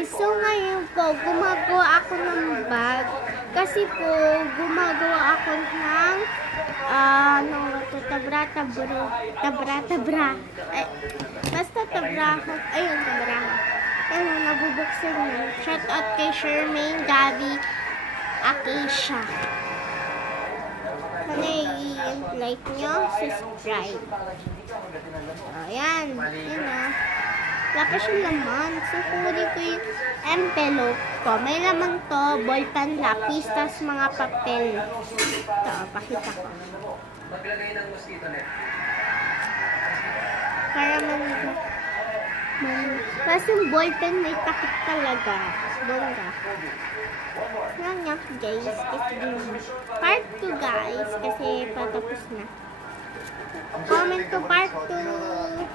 guys, so ngayon po, gumagawa ako ng bag. Kasi po, gumagawa ako ng, tabra. Ay, basta tabrahot. Ayun, tabrahot. Ayun, nabubuksan na. Shout out kay Shermaine, Gabi, Acacia. Sana i-like nyo, subscribe. Ayan, yun na. Wala pa siyang laman. So, kunin ko yung envelope ko. May laman to, ballpen, lapis, tas mga papel. Ito, pakita ko. Para tapos yung ballpen may takip talaga. Bongga. Yan nga, guys. Part 2, guys. Kasi patapos na. Comment to part 2.